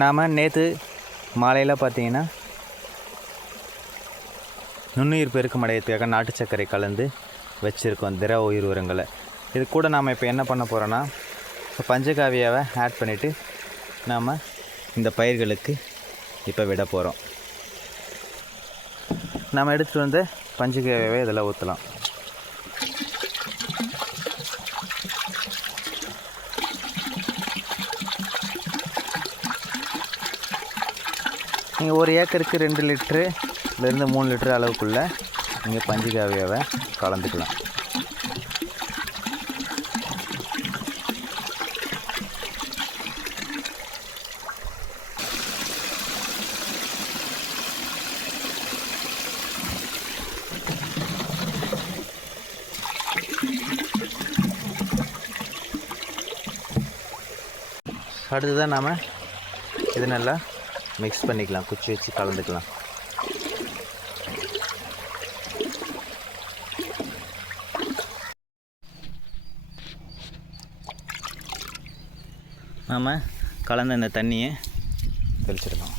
நாம் நேற்று மாலையில் பார்த்திங்கன்னா நுண்ணுயிர் பெருக்கம் அடையிறதுக்காக நாட்டு சர்க்கரை கலந்து வச்சுருக்கோம் திரவ உயிர் உரங்களை. இது கூட நாம் இப்போ என்ன பண்ண போகிறோன்னா, இப்போ பஞ்சகாவியாவை ஆட் பண்ணிவிட்டு நாம் இந்த பயிர்களுக்கு இப்போ விட போகிறோம். நாம் எடுத்துகிட்டு வந்து பஞ்சகாவியாவை இதில் ஊற்றலாம். நீங்கள் 1 ஏக்கருக்கு 2 லிட்டருலேருந்து 3 லிட்டரு அளவுக்குள்ளே நீங்கள் பஞ்சகாவியாவை கலந்துக்கலாம். அடுத்ததான் நாம் இது நல்லா மிக்ஸ் பண்ணிக்கலாம், குச்சி வச்சு கலந்துக்கலாம். நாம் கலந்த இந்த தண்ணியை தெளிச்சிடலாம்.